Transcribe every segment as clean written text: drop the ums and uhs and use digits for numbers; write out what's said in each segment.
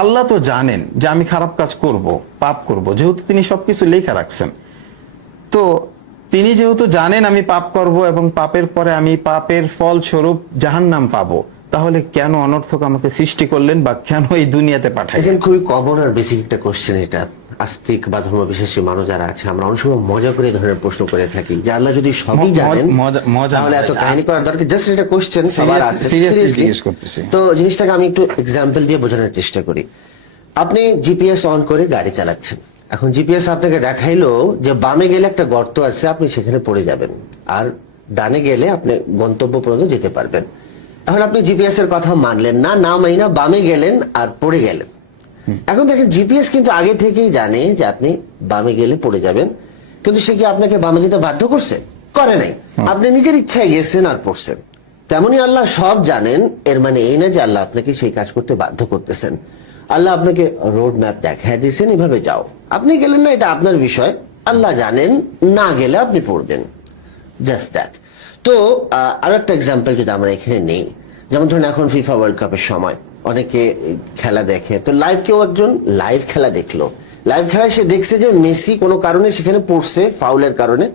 আল্লাহ তো জানেন যে আমি খারাপ কাজ করব, পাপ করব, যেহেতু তিনি সবকিছু লেখা রাখছেন। তো তিনি যেহেতু জানেন আমি পাপ করব এবং পাপের পরে আমি পাপের ফল স্বরূপ জাহান্নাম পাবো, তাহলে কেন অনর্থক আমাকে সৃষ্টি করলেন বা কেন এই দুনিয়াতে পাঠালেন? এখানে খুবই কমন আর বেসিক একটা কোশ্চেন এটা। আস্তিক বা ধর্ম বিশ্বাসী মানুষ যারা আছে, আমরা অনেক সময় মজা করে এই ধরনের প্রশ্ন করে থাকি যে আল্লাহ যদি সবই জানেন তাহলে এত কাহিনী করার দরকার। জাস্ট এটা কোশ্চেন সবার আছে, তো জিনিসটাকে আমি একটু এক্সাম্পল দিয়ে বোঝানোর চেষ্টা করি। আপনি জিপিএস অন করে গাড়ি চালাচ্ছেন, এখন জিপিএস আপনাকে দেখাইলো যে বামে গেলে একটা গর্ত আছে, আপনি সেখানে পড়ে যাবেন, আর ডানে গেলে আপনি গন্তব্য পর্যন্ত যেতে পারবেন। এখন আপনি জিপিএস এর কথা মানলেন না, না মাইনা বামে গেলেন আর পড়ে গেলেন। এখন দেখেন জিপিএস কিন্তু আগে থেকেই জানে যে আপনি বামে গেলে পড়ে যাবেন, কিন্তু সে কি আপনাকে বামে যেতে বাধ্য করছে? করে নাই। আপনি নিজের ইচ্ছায় গেছেন আর পড়ছেন। তেমনি আল্লাহ সব জানেন, এর মানে এই না যে আল্লাহ আপনাকে সেই কাজ করতে বাধ্য করতেছেন। আল্লাহ আপনাকে রোড ম্যাপ দেখায় দিয়েছেন, এভাবে যাও, আপনি গেলেন না, এটা আপনার বিষয়। আল্লাহ জানেন না গেলে আপনি পড়বেন, জাস্ট দ্যাট। তো আরো একটা এক্সাম্পল যদি আমরা এখানে নেই, যেমন ধরুন এখন ফিফা ওয়ার্ল্ড কাপের সময় অনেকে খেলা দেখে, তো লাইভ কেউ একজন লাইভ খেলা দেখলো, লাইভ খেলায় সে দেখছে যে মেসি কোনো কারণে সেখানে পড়ছে ফাউলের কারণে,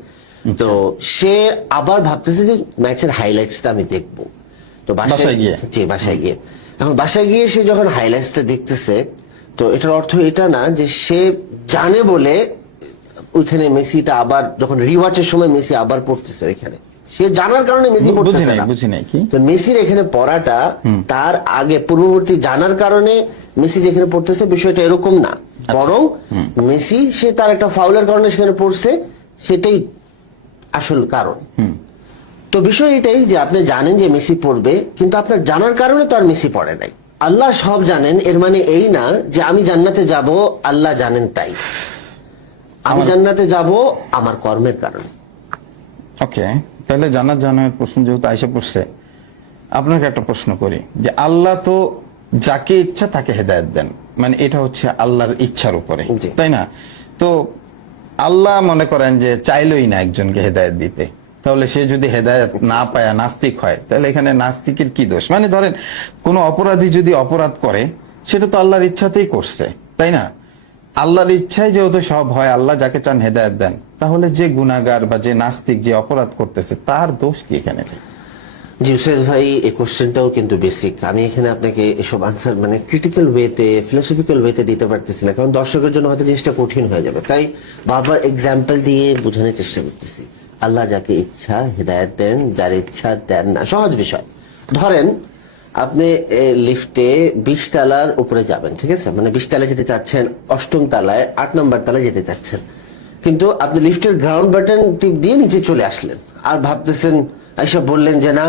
তো সে আবার ভাবতেছে যে ম্যাচের হাইলাইটসটা আমি দেখবো। তো বাসায় গিয়ে এখন বাসায় গিয়ে সে যখন হাইলাইটসটা দেখতেছে, তো এটার অর্থ এটা না যে সে জানে বলে ওইখানে মেসিটা আবার যখন রিওয়াচের সময় মেসি আবার পড়তেছে ওইখানে, সে জানার কারণে মেসি পড়তেছে না। তো মেসির এখানে পড়াটা তার আগে পূর্ববর্তী জানার কারণে মেসি যেখানে পড়তেছে বিষয়টা এরকম না, বরং মেসি সে তার একটা ফাউলের কারণে সেখানে পড়ছে, সেটাই আসল কারণ। তো বিষয় এটাই যে আপনি জানেন যে মেসি পড়বে, কিন্তু আপনার জানার কারণে তো আর মেসি পড়ে নাই। আল্লাহ সব জানেন, এর মানে এই না যে আমি জান্নাতে যাব আল্লাহ জানেন তাই। আমি জান্নাতে যাব আমার কর্মের কারণে। ওকে, তাহলে জানার প্রশ্ন যেহেতু আইসা পড়ছে, আপনাকে একটা প্রশ্ন করি যে আল্লাহ তো যাকে ইচ্ছা তাকে হেদায়েত দেন, মানে এটা হচ্ছে আল্লাহর ইচ্ছার উপরে, তাই না? তো আল্লাহ মনে করেন যে চাইলই না একজনকে হেদায়েত দিতে, তাহলে সে যদি হেদায়েত না পায় নাস্তিক হয়, তাহলে এখানে নাস্তিকের কি দোষ? মানে ধরেন কোন অপরাধী যদি অপরাধ করে, সেটা তো আল্লাহর ইচ্ছাতেই করছে, তাই না? আল্লাহর ইচ্ছায় যেহেতু সব হয়, আল্লাহ যাকে চান হেদায়েত দেন, তাহলে যে গুনাহগার বা যে নাস্তিক যে অপরাধ করতেছে তার দোষ কি এখানে? জি উসেদ ভাই, এই কোশ্চেনটাও কিন্তু বেসিক। আমি এখানে আপনাকে এসব আনসার মানে ক্রিটিক্যাল ওয়েতে, ফিলোসফিক্যাল ওয়েতে দিতে পারতেছি না, কারণ দর্শকের জন্য হয়তো জিনিসটা কঠিন হয়ে যাবে, তাই বারবার এক্সাম্পল দিয়ে বোঝানোর চেষ্টা করতেছি। আল্লাহ যাকে ইচ্ছা হেদায়েত দেন, যার ইচ্ছা দেন না। সহজ বিষয়, ধরেন আপনি লিফটে 20 তলার উপরে যাবেন, ঠিক আছে? মানে 20 তলায় যেতে চাচ্ছেন, 8ম তলায় 8 নম্বর তলায় যেতে চাচ্ছেন, কিন্তু আপনি লিফটের গ্রাউন্ড বাটন টিপ দিয়ে নিচে চলে আসলেন, আর ভাবতেছেন, এইসব বললেন যে না,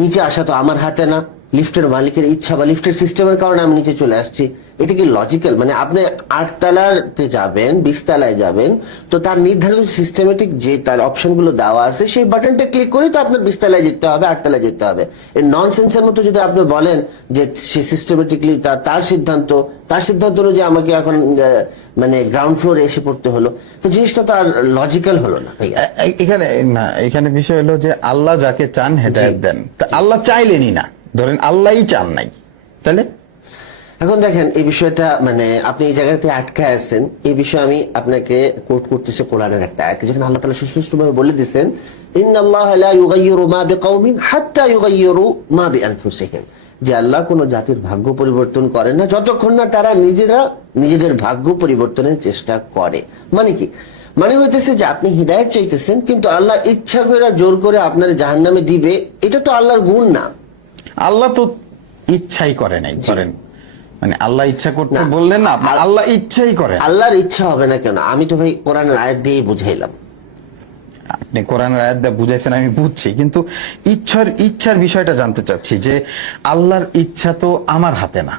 নিচে আসা তো আমার হাতে না, লিফটের মালিকের ইচ্ছা বা লিফটের সিস্টেমের কারণে আমি নিচে চলে আসছি। এটা কি লজিক্যাল? মানে আপনি 8 তলাতে যাবেন, 20 তলায় যাবেন, তো তার নির্ধারিত সিস্টেমেটিক যে তার অপশনগুলো দেওয়া আছে সেই বাটনটা ক্লিক করে তো আপনার 20 তলায় যেতে হবে, 8 তলায় যেতে হবে। এই ননসেন্সের মতো যদি আপনি বলেন যে সে সিস্টেমেটিকলি তার সিদ্ধান্ত অনুযায়ী আমাকে এখন মানে গ্রাউন্ড ফ্লোরে এসে পড়তে হলো, তো জিনিসটা তো আর লজিক্যাল হলো না। এখানে বিষয় হলো যে আল্লাহ যাকে চান হেদায়েত দেন, আল্লাহ চাইলেনই না, ধরেন আল্লাহই চান নাই, তাহলে এখন দেখেন এই বিষয়টা, মানে আপনি এই জায়গাতে আটকে আছেন। এই বিষয়ে আমি আপনাকে কোট করতেছি কোরআনের একটা আয়াত, যেখানে আল্লাহ তাআলা সুস্পষ্টভাবে বলে দিয়েছেন, ইন্নাল্লাহা লা ইউগাইয়িরু মা বিকাউমিন হাত্তা ইউগাইয়িরু মা বিআনফুসিহিম, যে আল্লাহ কোন জাতির ভাগ্য পরিবর্তন করে না যতক্ষণ না তারা নিজেরা নিজেদের ভাগ্য পরিবর্তনের চেষ্টা করে। মানে কি? মানে হইতেছে যে আপনি হিদায়াত চাইতেছেন, কিন্তু আল্লাহ ইচ্ছা করে জোর করে আপনার জাহান্নামে দিবে, এটা তো আল্লাহর গুণ না। আল্লাহ তো ইচ্ছাই করে নাই, করেন মানে আল্লাহ ইচ্ছা করতে বললেন না, আল্লাহ ইচ্ছাই করে। আল্লাহর ইচ্ছা হবে না কেন? আমি তো ভাই কোরআনের আয়াত দিয়ে বুঝাইলাম। আপনি কোরআনের আয়াত দিয়ে বুঝাইছেন, আমি বুঝছি, কিন্তু ইচ্ছার বিষয়টা জানতে চাচ্ছি যে আল্লাহর ইচ্ছা তো আমার হাতে না।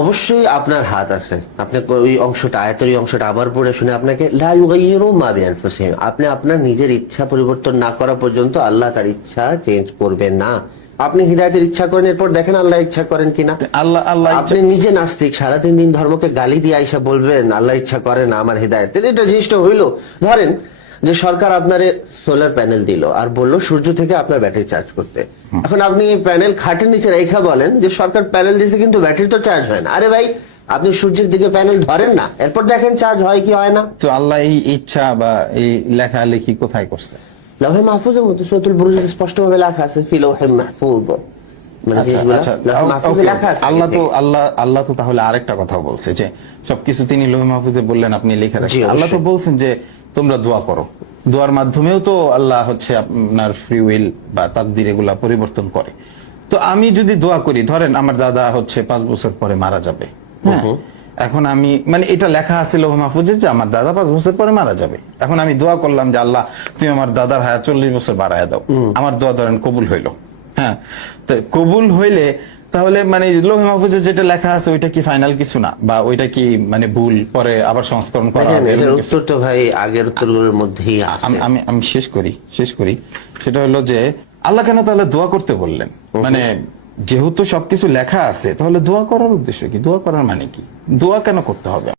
অবশ্যই আপনার হাত আছে। আপনি ওই অংশটা, আয়াতের ওই অংশটা আবার পড়ে শুনে আপনাকে, লা ইউগাইয়িরু মা বিআনফুসিহিম, আপনি আপনার নিজের ইচ্ছা পরিবর্তন না করা পর্যন্ত আল্লাহ তার ইচ্ছা চেঞ্জ করবেন না। আপনি হিদায়াতের ইচ্ছা করেন, এরপর দেখেন আল্লাহ ইচ্ছা করেন কিনা। আল্লাহ আপনি নিজে নাস্তিক, সারাদিন দিন ধর্মকে গালি দিয়ে আইসা বলবেন আল্লাহ ইচ্ছা করে না আমার হিদায়াতের, এটা জিনিসটা হইলো। ধরেন যে সরকার আপনারে সোলার প্যানেল দিল আর বললো সূর্য থেকে আপনার ব্যাটারি চার্জ করতে, এখন আপনি এই প্যানেল খাটের নিচে রেখা বলেন যে সরকার প্যানেল দিয়েছে কিন্তু ব্যাটারি তো চার্জ হয় না। আরে ভাই, আপনি সূর্যের দিকে প্যানেল ধরেন না, এরপর দেখেন চার্জ হয় কি হয় না। তো আল্লাহ এই ইচ্ছা বা এই লেখালেখি কোথায় করছে? লৌহে মাহফুজের মধ্যে সূরাতুল বুরুজে স্পষ্টভাবে লেখা আছে, ফি লৌহে মাহফুজ, মানে জিনিসগুলো লৌহে মাহফুজে লেখা আছে। আল্লাহ তো তাহলে আরেকটা কথা বলছে যে সবকিছু তিনি লৌহে মাহফুজে বললেন আপনি লিখে রাখছেন। আল্লাহ তো বলছেন যে তোমরা দোয়া করো, দোয়ার মাধ্যমেও তো আল্লাহ হচ্ছে আপনার ফ্রি উইল বা তাকদীর এগুলা পরিবর্তন করে। তো আমি যদি দোয়া করি, ধরেন আমার দাদা হচ্ছে 5 বছর পরে মারা যাবে, হ্যাঁ, এখন আমি মানে এটা লেখা আছে লৌহ মাহফুজে যে আমার দাদা 5 বছর পরে মারা যাবে, এখন আমি দোয়া করলাম যে আল্লাহ তুমি আমার দাদার হায়াত 40 বছর বাড়ায় দাও, আমার দোয়া ধরেন কবুল হইলো, হ্যাঁ, তো কবুল হইলে তাহলে মানে লৌহ মাহফুজে যেটা লেখা আছে ওইটা কি ফাইনাল কিছু না, বা ওইটা কি মানে ভুল পরে আবার সংস্করণ করা হবে? এর উত্তর তো ভাই আগের উত্তরগুলোর মধ্যেই আছে। আমি শেষ করি সেটা হলো যে আল্লাহ কেন তাহলে দোয়া করতে বললেন? মানে যেহেতু সবকিছু লেখা আছে তাহলে দোয়া করার উদ্দেশ্য কি? দোয়া করার মানে কি? দোয়া কেন করতে হবে?